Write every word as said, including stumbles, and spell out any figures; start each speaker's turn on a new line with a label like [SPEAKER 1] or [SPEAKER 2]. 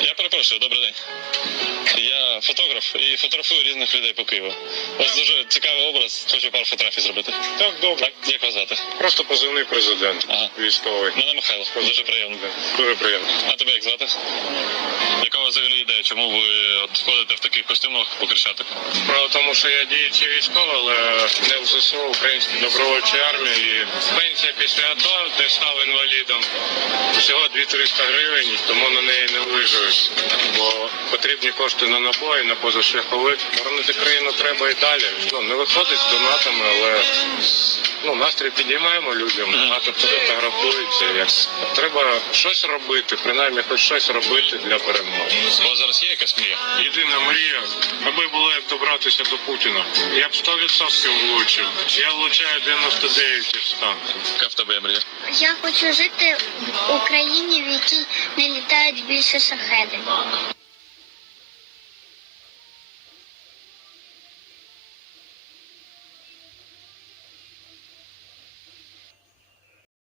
[SPEAKER 1] Я перепрошую, добрий день. Я фотограф і фотографую різних людей по Києву. У вас дуже цікавий образ, хочу пару фотографій зробити.
[SPEAKER 2] Так, добре.
[SPEAKER 1] Так, як вас звати?
[SPEAKER 2] Просто позивний президент.
[SPEAKER 1] Ага.
[SPEAKER 2] Військовий.
[SPEAKER 1] Мене Михайло, дуже приємно.
[SPEAKER 2] Дуже приємно.
[SPEAKER 1] А тебе як звати? Яка у вас взагалі ідея, чому ви от ходите в таких костюмах по Хрещатику?
[SPEAKER 2] Справа в тому, що я діючий військовий, але не в ЗСУ, Українській добровольчій армії. І пенсія після АТО, де став інвалідом, всього дві-триста гривень, тому на неї не виживеш. Бо потрібні кошти на набої, на позашляховик. Боронити країну треба і далі. Ну, не виходить з донатами, але ну, настрій підіймаємо людям, багато фотографується. Як. Треба щось робити, принаймні хоч щось робити для перемоги.
[SPEAKER 1] У вас зараз є якась мрія?
[SPEAKER 2] Єдина мрія, аби було як добратися до Путіна. Я б сто відсотків влучив. Я влучаю дев'яносто дев'ять із ста.
[SPEAKER 1] Яка в тебе є мрія?
[SPEAKER 3] Я хочу жити в Україні, в якій не літають більше шахеди.